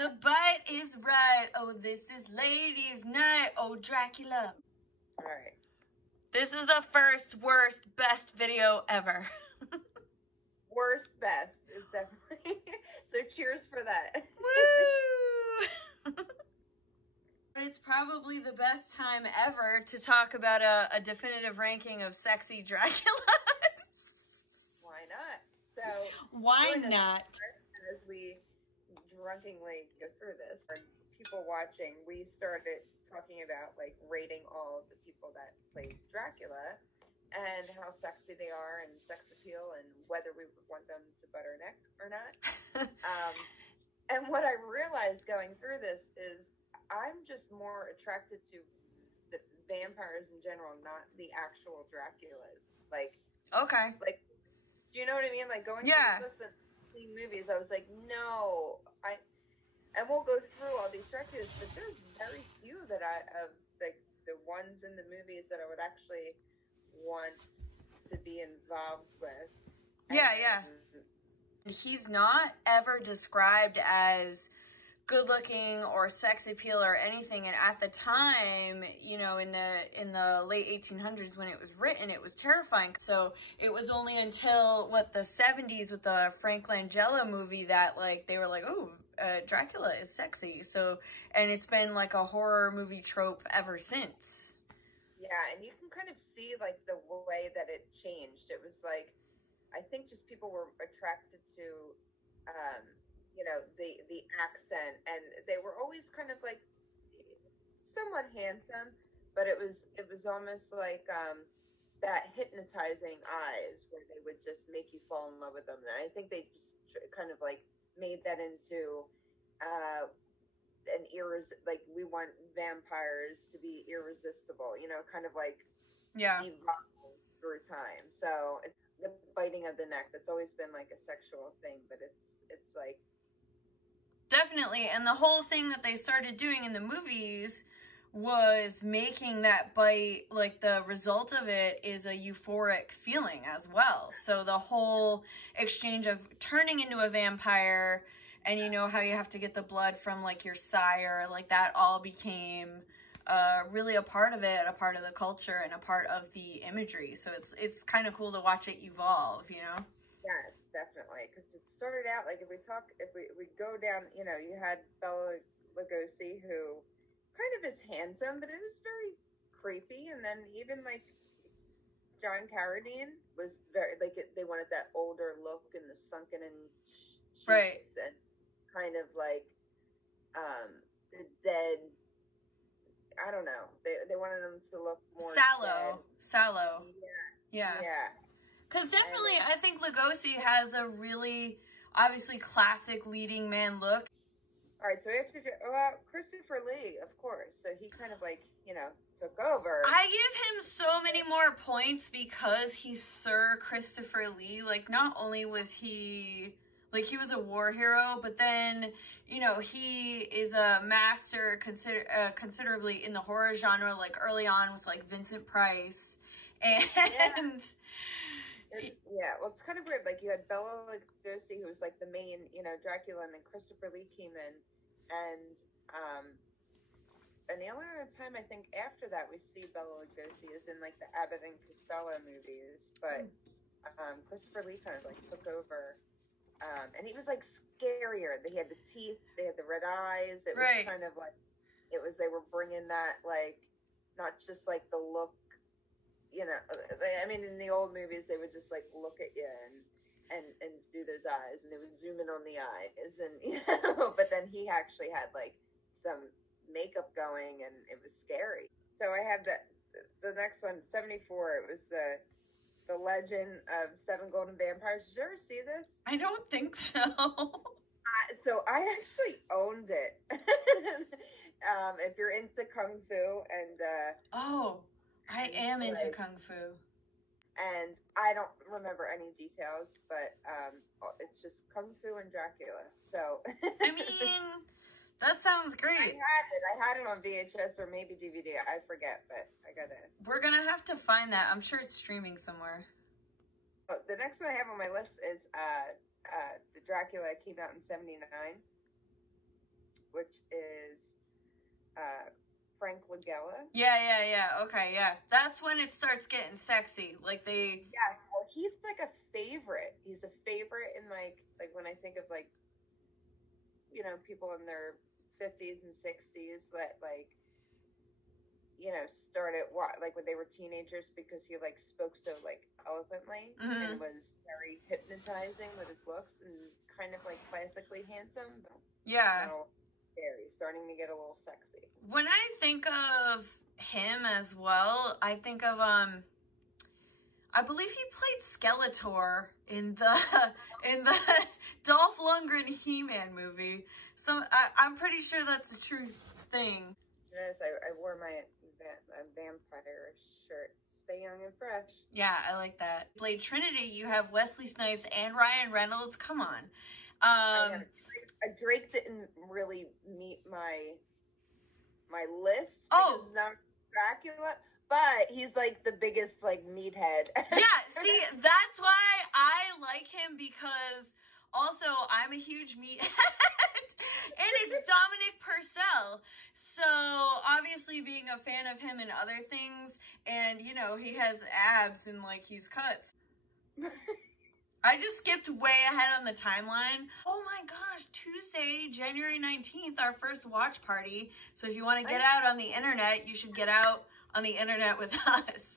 The bite is right. Oh, this is ladies' night. Oh, Dracula. All right. This is the first, worst, best video ever. Worst, best is definitely. So cheers for that. Woo! It's probably the best time ever to talk about a definitive ranking of sexy Draculas. Why not? So why not? As we drunkenly go through this, and people watching, we started talking about like rating all of the people that played Dracula and how sexy they are and sex appeal and whether we would want them to butt our neck or not. And what I realized going through this is I'm just more attracted to the vampires in general, not the actual Draculas. Like, okay. Like, do you know what I mean? Like going through this and seeing movies, I was like, no, and we'll go through all these Draculas, but there's very few that of like the ones in the movies that I would actually want to be involved with. Yeah. He's not ever described as good looking or sex appeal or anything, and at the time, you know, in the late 1800s when it was written, it was terrifying. So it was only until the 70s with the Frank Langella movie that like they were like, oh, Dracula is sexy. So, and it's been like a horror movie trope ever since. Yeah, and you can kind of see like the way that it changed. It was like, I think just people were attracted to you know, the accent, and they were always kind of like somewhat handsome, but it was almost like that hypnotizing eyes where they would just make you fall in love with them. And I think they just kind of like made that into like we want vampires to be irresistible, you know, kind of like evolve through time. So it's the biting of the neck, that's always been like a sexual thing, but it's like definitely. And the whole thing that they started doing in the movies was making that bite, like the result of it is a euphoric feeling as well. So the whole exchange of turning into a vampire, and you know how you have to get the blood from like your sire, like that all became really a part of it, a part of the culture and a part of the imagery. So it's kind of cool to watch it evolve, you know? Yes, definitely. Because it started out like if we go down, you know, you had Bela Lugosi, who kind of is handsome, but it was very creepy. And then even like John Carradine was very like they wanted that older look and the sunken in cheeks and kind of like the dead. I don't know. They wanted them to look more sallow. Yeah. Because definitely, I think Lugosi has a really, obviously, classic leading man look. All right, so we have to do, Christopher Lee, of course. So he kind of like, you know, took over. I give him so many more points because he's Sir Christopher Lee. Like, not only was he, like, he was a war hero, but then, you know, he is a master considerably in the horror genre, like, early on with, like, Vincent Price. And... Yeah, well, it's kind of weird. Like, you had Bela Lugosi, who was like the main, you know, Dracula, and then Christopher Lee came in, and the only other time I think after that we see Bela Lugosi is in like the Abbott and Costello movies, but Christopher Lee kind of like took over, and he was like scarier. He had the teeth, they had the red eyes. It was kind of like they were bringing that like not just like the look. You know, I mean, in the old movies, they would just like look at you and do those eyes, and they would zoom in on the eyes, and you know. But then he actually had like some makeup going, and it was scary. So I have the next one, 74. It was the Legend of Seven Golden Vampires. Did you ever see this? I don't think so. So I actually owned it. If you're into kung fu and I am into kung fu. And I don't remember any details, but it's just kung fu and Dracula. So I mean, that sounds great. I had it on VHS or maybe DVD. I forget, but I got it. We're gonna have to find that. I'm sure it's streaming somewhere. Oh, the next one I have on my list is the Dracula came out in '79. which is Frank Langella. Yeah. Okay, yeah. That's when it starts getting sexy. Like they... Yes, well, he's like a favorite. He's a favorite in like when I think of like, you know, people in their 50s and 60s that like, you know, started like when they were teenagers because he like spoke so like eloquently and was very hypnotizing with his looks and kind of like classically handsome. But yeah. Scary, starting to get a little sexy. When I think of him as well, I think of I believe he played Skeletor in the Dolph Lundgren He-Man movie. So I'm pretty sure that's a true thing. Yes, I wore my vampire shirt. Stay young and fresh. Yeah, I like that. Blade Trinity, you have Wesley Snipes and Ryan Reynolds. Come on. Drake didn't really meet my list. Oh, because he's not Dracula, but he's like the biggest like meathead. Yeah, see, that's why I like him, because also I'm a huge meathead, and it's Dominic Purcell. So obviously being a fan of him and other things, and you know, he has abs and like he's cut. I just skipped way ahead on the timeline. Oh my gosh, Tuesday, January 19th, our first watch party. So if you want to get out on the internet, you should get out on the internet with us.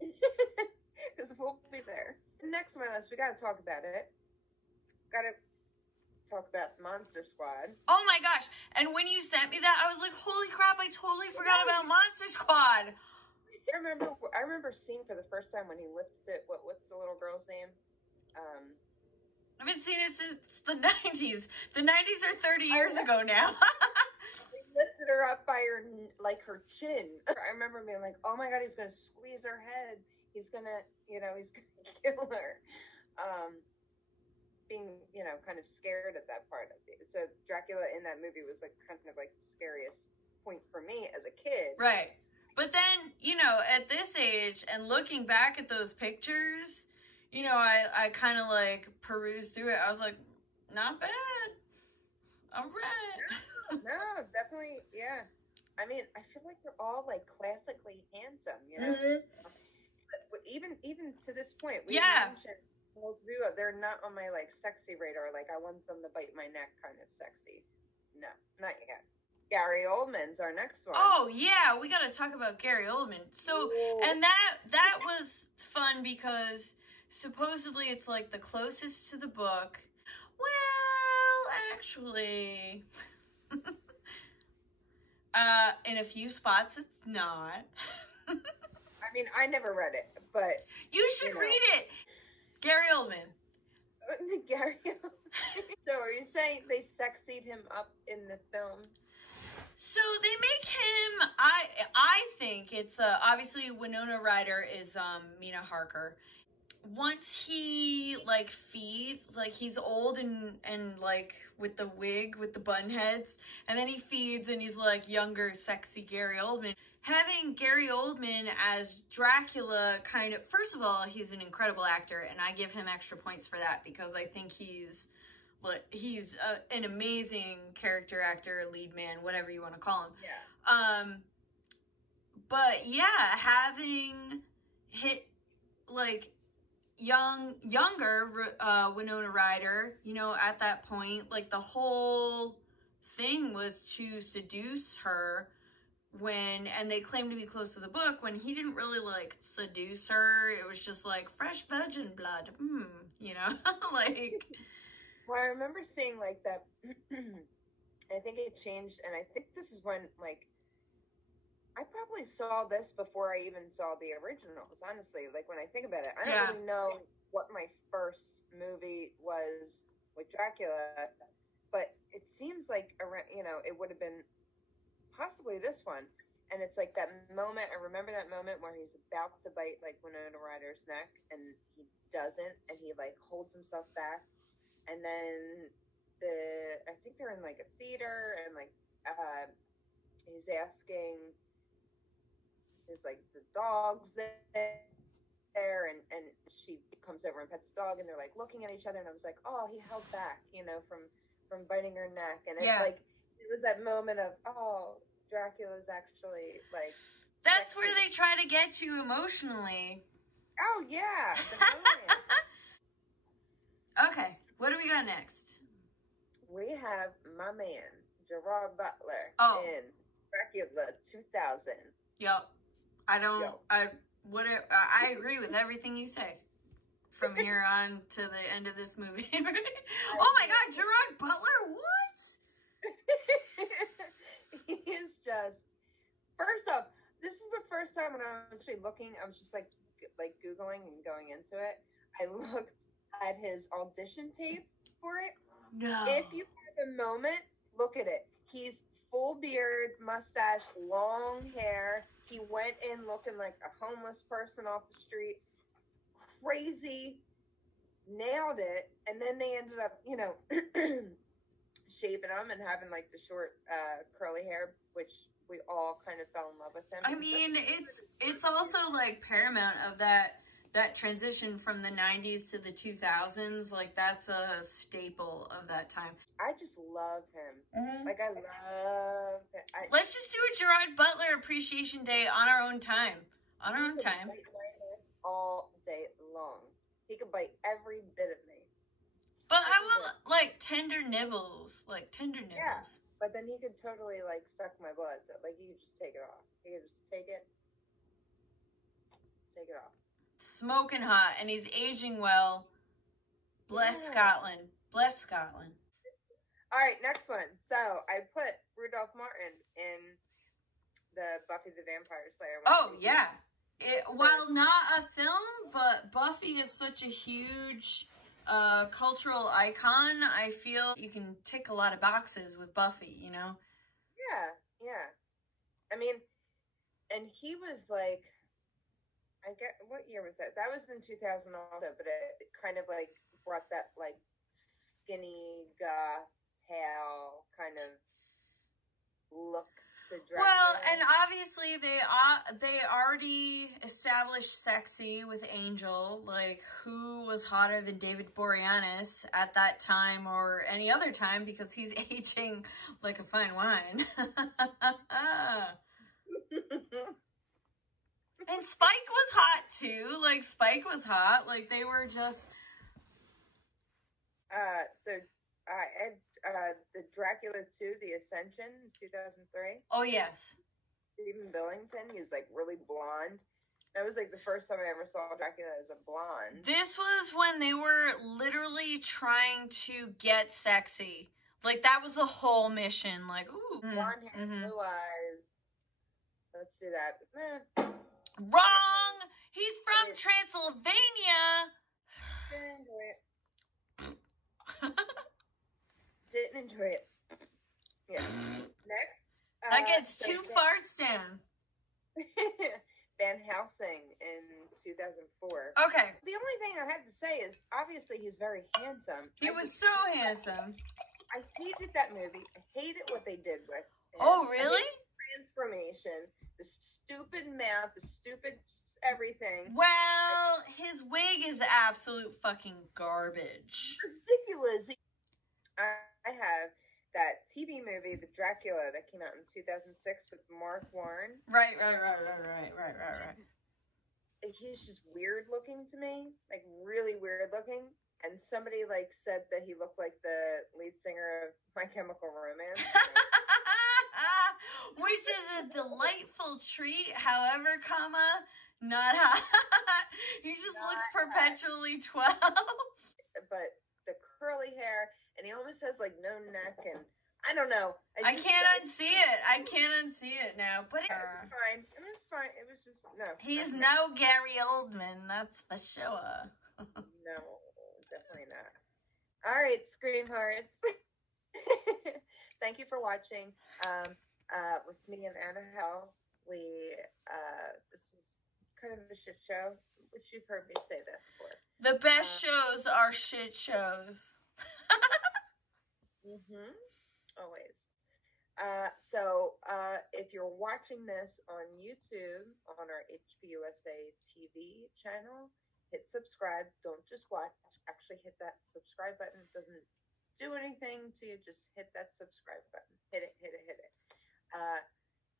Because we'll be there. Next on my list, we got to talk about it. Got to talk about Monster Squad. Oh my gosh. And when you sent me that, I was like, holy crap, I totally forgot about Monster Squad. I remember seeing for the first time when he lifted it, what's the little girl's name? I haven't seen it since the 90s. The 90s are 30 years ago now. He lifted her up by her chin. I remember being like, oh my god, he's gonna squeeze her head. He's gonna kill her. Being, you know, kind of scared at that part of it. So Dracula in that movie was like kind of like the scariest point for me as a kid. Right. But then, you know, at this age and looking back at those pictures, you know, I kind of like perused through it. I was like, not bad. All right. No, definitely, yeah. I mean, I feel like they're all like classically handsome, you know. But even to this point, we mentioned they're not on my like sexy radar. Like I want them to bite my neck, kind of sexy. No, not yet. Gary Oldman's our next one. Oh yeah, we got to talk about Gary Oldman. So, and that was fun because supposedly it's like the closest to the book. Well, actually, in a few spots it's not. I mean, I never read it, but you should read it. Gary Oldman. Gary Oldman. So are you saying they sexied him up in the film? So they make him, I think it's, obviously Winona Ryder is Mina Harker. Once he, like, feeds, like, he's old and like, with the wig, with the bun heads, and then he feeds and he's, like, younger, sexy Gary Oldman. Having Gary Oldman as Dracula kind of, first of all, he's an incredible actor, and I give him extra points for that, because I think he's an amazing character actor, lead man, whatever you want to call him. Yeah. But yeah, having hit, like, younger Winona Ryder, you know, at that point, like, the whole thing was to seduce her and they claimed to be close to the book, when he didn't really, like, seduce her. It was just, like, fresh virgin blood, you know, like... Well, I remember seeing, like, that, I think it changed, and I think this is when, like, I probably saw this before I even saw the originals, honestly. Like, when I think about it, I don't really know what my first movie was with Dracula, but it seems like, you know, it would have been possibly this one. And it's like that moment, I remember that moment where he's about to bite, like, Winona Ryder's neck, and he doesn't, and he, like, holds himself back. And then I think they're in like a theater, and like he's asking his like the dog's there, and she comes over and pets the dog, and they're like looking at each other, and I was like, oh, he held back, you know, from biting her neck, and it's like It was that moment of, oh, Dracula's actually, like... That's sexy. where they try to get you emotionally. Oh, yeah. The moment. Okay, what do we got next? We have my man, Gerard Butler, in Dracula 2000. Yep. I agree with everything you say from here on to the end of this movie. Oh my God, Gerard Butler, what? He is just, first off, this is the first time when I was actually looking, I was just like Googling and going into it. I looked at his audition tape for it. No. If you have a moment, look at it. He's full beard, mustache, long hair. He went in looking like a homeless person off the street. Crazy. Nailed it. And then they ended up, you know, shaving him and having like the short curly hair, which we all kind of fell in love with him. I mean, it's also like paramount of that transition from the 90s to the 2000s. Like, that's a staple of that time. I just love him. Mm-hmm. Like, I love him. Let's just do a Gerard Butler Appreciation Day on our own time. On our own time. All day long. He could bite every bit of me. But I want, like, tender nibbles. Like, tender nibbles. Yeah, but then he could totally, like, suck my blood. So, like, he could just take it off. He could just take it off. Smoking hot, and he's aging well. Bless Scotland. Bless Scotland. All right, next one. So I put Rudolph Martin in the Buffy the Vampire Slayer. Oh, yeah. While not a film, but Buffy is such a huge cultural icon. I feel you can tick a lot of boxes with Buffy, you know? Yeah. I mean, and he was like, I get, what year was that? That was in 2000 also, but it kind of like brought that like skinny, goth, pale kind of look to Dracula. Well, and obviously they already established sexy with Angel. Like, who was hotter than David Boreanaz at that time or any other time, because he's aging like a fine wine. And Spike was hot too. Like, Spike was hot. Like, they were just... the Dracula 2, The Ascension, 2003. Oh, yes. Stephen Billington, he's like really blonde. That was like the first time I ever saw Dracula as a blonde. This was when they were literally trying to get sexy. Like, that was the whole mission. Like, ooh. Blonde hair, blue eyes. Let's do that. Wrong! He's from Transylvania! Didn't enjoy it. Yeah. Next. That gets two farts down. Van Helsing in 2004. Okay. The only thing I have to say is, obviously, he's very handsome. He was so handsome. I hated that movie. I hated what they did with him. Oh, really? Transformation. The stupid mouth, the stupid everything. Well, his wig is absolute fucking garbage. Ridiculous. I have that TV movie, The Dracula, that came out in 2006 with Mark Warren. Right. He's just weird looking to me, like really weird looking. And somebody like said that he looked like the lead singer of My Chemical Romance. Which is a delightful treat, however, not hot. He just looks perpetually 12. But the curly hair, and he almost has like no neck, and I don't know. I can't unsee it. I can't unsee it now. But it was fine. It was fine. It was just, no. He's no Gary Oldman, that's for sure. No, definitely not. All right, Scream Hearts. Thank you for watching. With me and AnnaHelle, this was kind of a shit show, which you've heard me say that before. The best shows are shit shows. Always. If you're watching this on YouTube, on our HPUSA TV channel, hit subscribe. Don't just watch. Actually hit that subscribe button. It doesn't do anything to you, just hit that subscribe button. Hit it, hit it, hit it.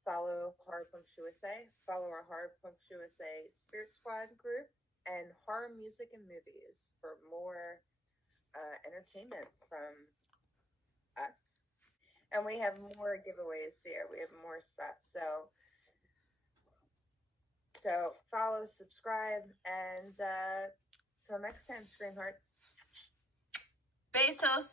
Follow HPUSA. Follow our HPUSA Spirit Squad group and Horror Music and Movies for more entertainment from us. And we have more giveaways here. We have more stuff. So follow, subscribe, and till next time, Scream Hearts. Besos.